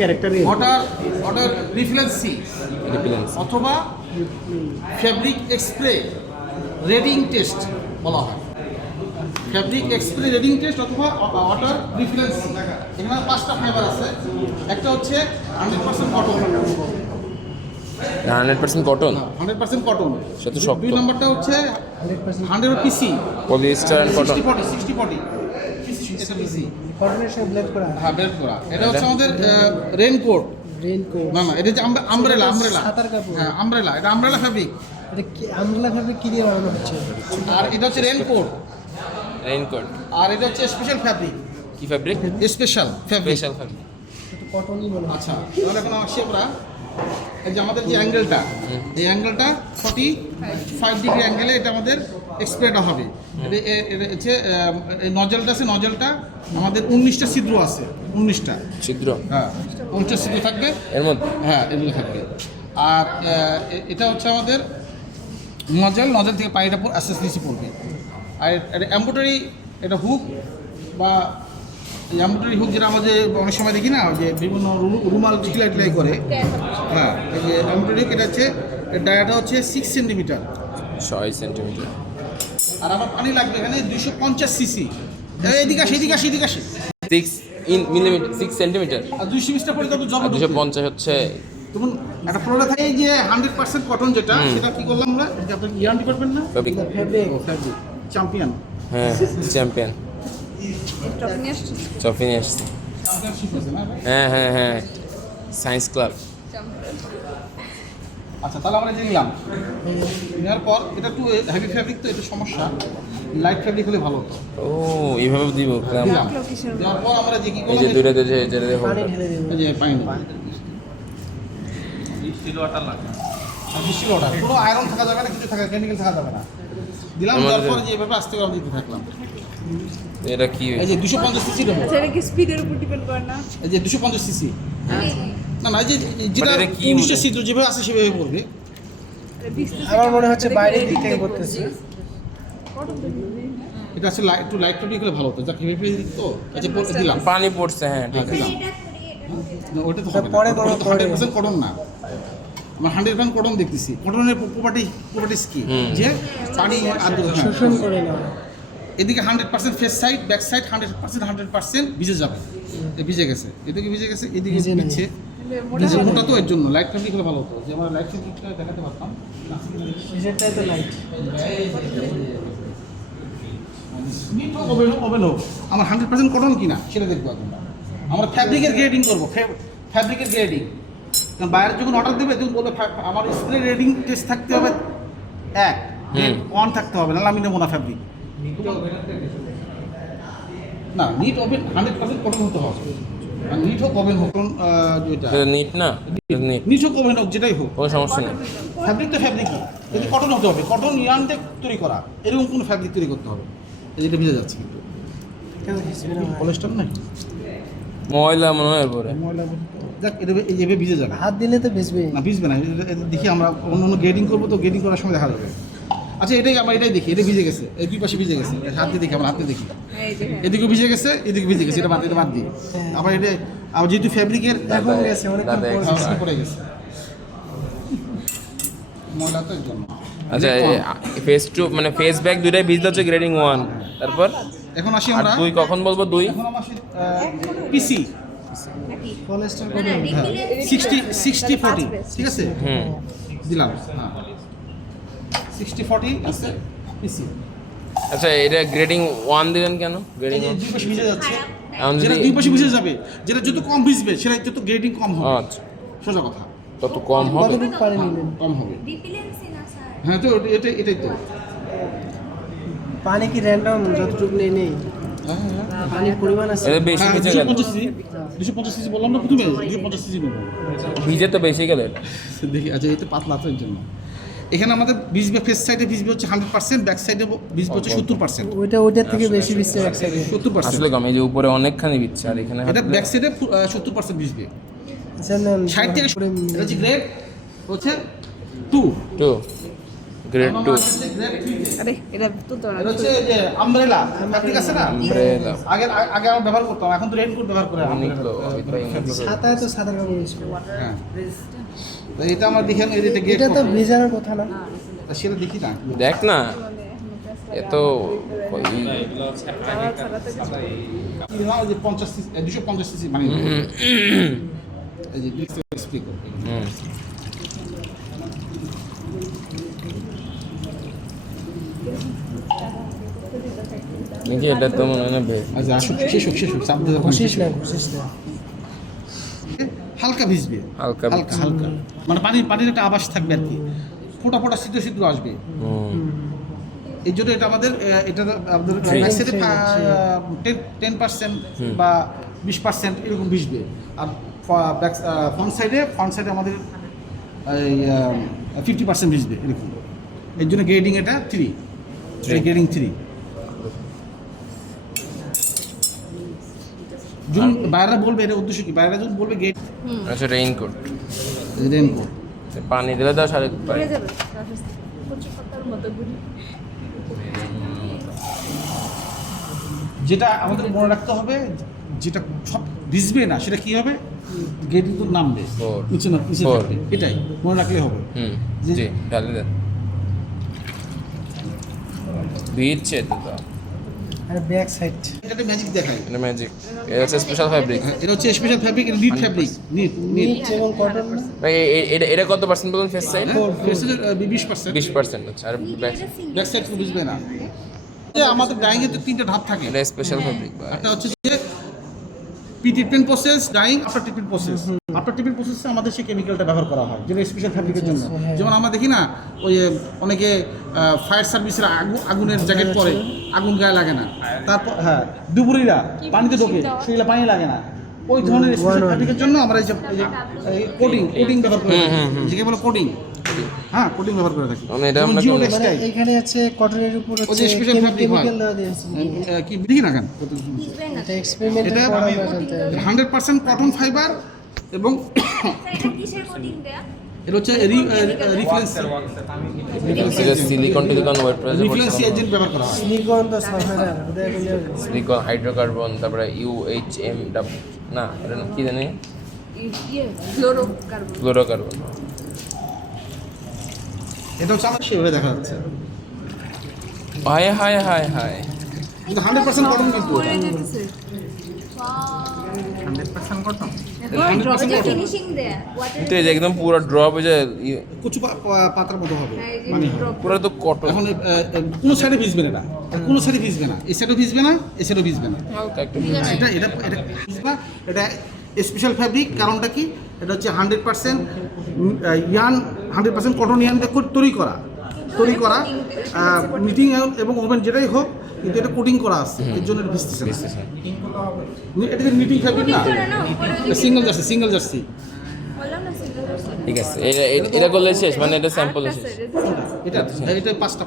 Character water রিফ্লেন্সি অথবা fabric এক্সপ্রে রেডিং test বলা হয়। ফ্যাব্রিক এক্সপ্রে রেডিং টেস্ট অথবা ওয়াটার রিফ্লেন্সি। এখানে 5টা ফ্লেভার আছে। একটা হচ্ছে 100% কটন। 100% cotton, 100% cotton. সেটা তো শক্ত। 2 নম্বরটা হচ্ছে 100 পিসি পলিয়েস্টার এন্ড কটন। 60-40 এটা পিসি। কটনের সাথে ব্লেড করা। হ্যাঁ, ব্লেড করা। এটা হচ্ছে আমাদের রেইনকোট। না এটা হচ্ছে আমব্রেলা। সাঁতার কাপড়। হ্যাঁ, আমব্রেলা। এটা আমব্রেলা ফ্যাব্রিক। এটা কি আমব্রেলা ফ্যাব্রিক কি দিয়ে বানানো হচ্ছে? আর এটা হচ্ছে রেইনকোট। আর এটা হচ্ছে স্পেশাল ফ্যাব্রিক। কি fabric? Special fabric. Special fabric. এটা কটনই মনে হয়। আচ্ছা, তাহলে এখন আসছি আমরা এই যে আমাদের যে অ্যাঙ্গেলটা, এই অ্যাঙ্গেলটা 45 ডিগ্রি অ্যাঙ্গেলে এটা আমাদের এক্সপ্রেটা হবে। এটা হচ্ছে এই নজলটা আছে, নজলটা আমাদের 19টা ছিদ্র আছে। 19টা ছিদ্র? হ্যাঁ, 19টা ছিদ্র থাকবে এর মধ্যে? হ্যাঁ, এগুলো থাকবে। আর এটা হচ্ছে আমাদের নজল থেকে পানিটা আস্তে আস্তে নিচে পড়বে। আর এটা এমব্রয়ডারি, এটা হুক বা এমব্রয়ডারি হুক, যেটা আমাদের অনেক সময় দেখি না যে বিভিন্ন রুমাল সেলাই করে। হ্যাঁ, এই যে এমব্রয়ডারি, এটা হচ্ছে ডায়াটা হচ্ছে 6 সেন্টিমিটার। 6 সেন্টিমিটার। আর আমার পানি লাগবে এখানে 250 সিসি। এদিকে আসে। 6 মিলিমিটার, 6 সেন্টিমিটার। আর 220টা পরে তত জব 250 হচ্ছে। তখন একটা প্রোডাক্ট থাকে যে 100% কটন, যেটা সেটা কি করলাম আমরা, এটা আপনার ইয়ার্ন ডিপার্টমেন্ট না, ফ্যাব্রিক। Fabric champion. হ্যাঁ, চ্যাম্পিয়ন। ট্রফি নিয়ে আসছে। হ্যাঁ, সায়েন্স ক্লাব। আচ্ছা, তাহলে আমরা যে নিলাম, নেওয়ার পর এটা একটু হেভি ফ্যাব্রিক, তো একটু সমস্যা। লাইট ফ্যাব্রিক হলে ভালো হতো। ও, এইভাবে দিব। দিলাম, দেওয়ার পর আমরা যে কি এই করলাম, যে দুইটাতে যে যেটা দেখো, পানি ঢেলে দেব। এই যে পানি ডিস্টিল ওয়াটার লাগবে। ডিস্টিল ওয়াটার, কোনো আয়রন থাকা যাবে না, কিছু থাকা, কেমিক্যাল থাকা যাবে না। দিলাম, দেওয়ার পর যে এভাবে আস্তে করে দিতে থাকলাম। এটা কি? এই যে 250 সিসি দেবো। সেটা কি স্পিডের উপর ডিপেন্ড করে না? এই যে 250 সিসি। না, এই যে যেটা এটা কি 19টা ছিদ্র যেভাবে আছে সেভাবে পড়বে। আমার মনে হচ্ছে বাইরের দিক থেকে করতেছে। এটা আছে একটু লাইট ফ্যাব্রিক হলে ভালো হতো। যা হেভি ফ্যাব্রিক তো, আচ্ছা পড়তে দিলাম। পানি পড়ছে, হ্যাঁ ঠিক আছে। দিলাম। না, ওটা তো হবে না। পরে ওটা তো 100% কটন না। আমরা 100% কটন দেখতেছি। কটনের প্রপার্টিস কি, যে পানি আর্দ্র শোষণ করে না। এদিকে 100% ফেস সাইড, ব্যাক সাইড 100% ভিজে যাবে। ভিজে গেছে, এদিকে ভিজে গেছে, এদিকে ভিজে নেই। ভিজছে। মোটা তো এর জন্য লাইট ফ্যাব্রিক হলে ভালো হতো, যে আমরা লাইট ফ্যাব্রিকটা দেখাতে পারতাম। শেষেরটাই তো লাইট। নিট হোক, ওভেন হোক, আমার 100% কটন কিনা সেটা দেখবো এখন। আমরা ফ্যাব্রিকের গ্রেডিং করবো, ফ্যাব্রিকের গ্রেডিং। কারণ বাইরে যখন অর্ডার দেবে তখন বলবে আমার স্প্রে রেডিং টেস্ট থাকতে হবে 1 থাকতে হবে, নাহলে আমি নেবো না ফ্যাব্রিক। না, নিট ওভেন 100% কটন হতে হবে। আর নিট হোক, ওভেন হোক, যেটা এটা নিট না, নিট। নিট হোক, ওভেন হোক, যেটাই হোক, কোনো সমস্যা নেই। ফ্যাব্রিক তো ফ্যাব্রিকই। যদি কটন হতে হবে, কটন ইয়ার্ন দিয়ে তৈরি করা, এরকম কোনো ফ্যাব্রিক তৈরি করতে হবে। এটা ভিজে যাচ্ছে কিন্তু কেন ভিজবে না? পলিস্টার নাই, ময়লা মনে হয় পরে। দেখ এটা এইভাবে ভিজে যাবে। হাত দিলে তো ভিজবে। না, ভিজবে না। এটা দেখি আমরা অন্য গ্রেডিং করবো, তো গ্রেডিং করার সময় দেখা যাবে। আচ্ছা, আমরা এটাই দেখি, এটা ভিজে গেছে, এই দুই পাশে ভিজে গেছে। হাত দিয়ে দেখি, আমরা হাতে দেখি, এদিকে ভিজে গেছে, এদিকে ভিজে গেছে। এটা বাদ দিই। আবার এটা আবার যেহেতু ফ্যাব্রিকের এখন গেছে অনেকক্ষণ পরে। পড়ে গেছে, ময়লা তো এর জন্য। আচ্ছা, ফেস টু মানে ফেস ব্যাক দুইটাই ভিজতে হচ্ছে গ্রেডিং 1। তারপর এখন আসি আর আমরা, 2 কখন বলবো? 2 এখন আমরা আসি পিসি পলিস্টার করে 60-40, ঠিক আছে? হুম। দিলাম, হ্যাঁ 60-40 আছে পিসি। আচ্ছা, এটা গ্রেডিং 1 দিলেন কেন? গ্রেডিং দুই পাশে ভিজে যাচ্ছে, এখন যেটা যদি দুই পাশে ভিজে যাবে, যেটা যত কম ভিজবে সেটা যত গ্রেডিং কম হবে। আচ্ছা, সোজা কথা, তত কম হবে। কতটুকু পানি নিলেন? কম হবে। হ্যাঁ, তো এটাই তো। পানি কি র্যান্ডম যতটুকু নেই? পানির পরিমাণ আছে। এটা বেশি ভিজে গেল। 250 সিসি বললাম না প্রথমে, 250 সিসি নেবো। ভিজে তো বেশি গেল এটা। দেখি, আচ্ছা এটা পাতলা তো এর জন্য। এখানে আমাদের ভিজবে, ফেস সাইডে ভিজবে হচ্ছে 100%, ব্যাক সাইডে ভিজবে হচ্ছে 70%। ওইটার থেকে বেশি ভিজছে এক সাইডে। 70%। আসলে কম, এই যে উপরে অনেকখানি ভিজছে, আর এখানে এটা ব্যাক সাইডে 70% ভিজবে। আচ্ছা নেন। 60 থেকে এটা হচ্ছে গ্রেড হচ্ছে 2। গ্রেড 2 গ্রেড 3 আরে এটা তো তো এটা হচ্ছে যে আমব্রেলা ঠিক আছে না আমব্রেলা আগে আগে আমরা ব্যবহার করতাম এখন তো রেইনকোট ব্যবহার করে নিকলো অমিত ভাই নিকলো ছাতায় তো সাদা কাপড় ইউজ করে হ্যাঁ তো এটা আমরা দেখি এদিকে গেট এটা তো ব্লেজারের কথা না সেটা দেখি না দেখ না এ তো যে 50 সিসি 250 সিসি মানে এই যে স্পিকার নিজে এটা তো মনে হয় না বেশ আচ্ছা শেষ সামনে যখন ঘষিস না হালকা ভিজবে হালকা হালকা হালকা মানে পানির একটা আভাস থাকবে আর কি ফোটা ফোটা ছিদ্র আসবে এই জন্য এটা আমাদের এটা আমাদের ম্যাক্সিতে 10% বা 20% এরকম ভিজবে আর ফ্রন্ট সাইডে আমাদের এই 50% ভিজবে এরকম এর জন্য গ্রেডিং এটা 3 গ্রেডিং 3 যখন বাইরে বলবে এটা উদ্দেশ্য কি বাইরে যখন বলবে গেট আচ্ছা রেইনকোট রেইনকোট পানি দিলে তো সাড়ে পড়ে যাবে কচু পাতার মতো ঘুরি যেটা আমাদের মনে রাখতে হবে যেটা সব ভিজবে না সেটা কি হবে গেট কিন্তু নামবে Four. নিচে Four. থাকবে এটাই মনে রাখলে হবে জি ঢালে দেন দিচ্ছে তো আর ব্যাক সাইড এটা ম্যাজিক দেখায় এটা ম্যাজিক এটা হচ্ছে স্পেশাল ফ্যাব্রিক এটা হচ্ছে স্পেশাল ফ্যাব্রিক এটা নিট ফ্যাব্রিক নিট যেমন কটন না ভাই এটা কত পার্সেন্ট বলুন ফেস সাইড 20% 20% আচ্ছা আর ব্যাক ব্যাক সাইড তো বুঝবে না যে আমাদের ডাইং এর তো তিনটা ধাপ থাকে এটা স্পেশাল ফ্যাব্রিক ভাই একটা হচ্ছে যে pre treatment process dyeing after treatment process after treatment প্রসেসে আমাদের সেই কেমিক্যালটা ব্যবহার করা হয় যেটা স্পেশাল ফ্যাব্রিকের জন্য যেমন আমরা দেখি না ওই অনেকে ফায়ার সার্ভিসের আগুনের জ্যাকেট পরে আগুন গায়ে লাগে না তারপর হ্যাঁ ডুবুরিরা পানিতে ঢোকে সেগুলো পানি লাগে না ওই ধরনের স্পেশাল ফ্যাব্রিকের জন্য আমরা এই যে কোডিং ব্যবহার করি যেকে বলে কোডিং হ্যাঁ কোডিং ব্যবহার করে থাকি মানে এটা যেমন আমরা জিও মানে টেক্সটাইল এইখানে আছে কটনের উপর ওই হচ্ছে যে স্পেশাল ফ্যাব্রিক হয় কেমিক্যাল দেওয়া দিয়েছে কি দেখি না কেন এটা এক্সপেরিমেন্ট এটা করা আমরা জানতে হবে 100% কটন ফাইবার এবং এটা কিসের কোটিং দেয়া এটা হচ্ছে রিফ্লেন্স এটা সিলিকন টিলিকন ওয়েট রিফ্লেন্সি এজেন্ট ব্যবহার করা হয় সিলিকন তো সালফার ওদের সিলিকন হাইড্রোকার্বন তারপরে UHM না এটা কি জানি ফ্লোরোকার্বন ফ্লোরোকার্বন এটা হচ্ছে আমার সেভাবে দেখা যাচ্ছে হায় হায় হায় হায় কিন্তু 100% কটন কিন্তু পড়ে যেতেছে 100% কটন এটা ফিনিশিং দেয়া ওয়াটার তো এই যে একদম পুরো ড্রপ হয়ে যায় কুচু পাতার মতো হবে হ্যাঁ, এই যে মানে drop পুরো তো কটন এখন কোনো সাইডে ভিজবে না এটা কোনো সাইডে ভিজবে না এই সাইডেও ভিজবে না এই সাইডেও ভিজবে না হালকা একটু এটা এটা এটা ভিজবে না এটা স্পেশাল ফ্যাব্রিক কারণটা কি এটা হচ্ছে 100% ইয়ান 100% কটন ইয়ান দিয়ে তৈরি করা মিটিং এবং ওভেন যেটাই হোক কিন্তু এটা কোটিং করা আছে এর জন্য এটা ভিজতেছে না এটা যে নিটিং ফ্যাব্রিক না সিঙ্গেল জার্সি বললাম না সিঙ্গেল ঠিক আছে এটা করলে শেষ মানে এটা স্যাম্পল শেষ এটা পাঁচটা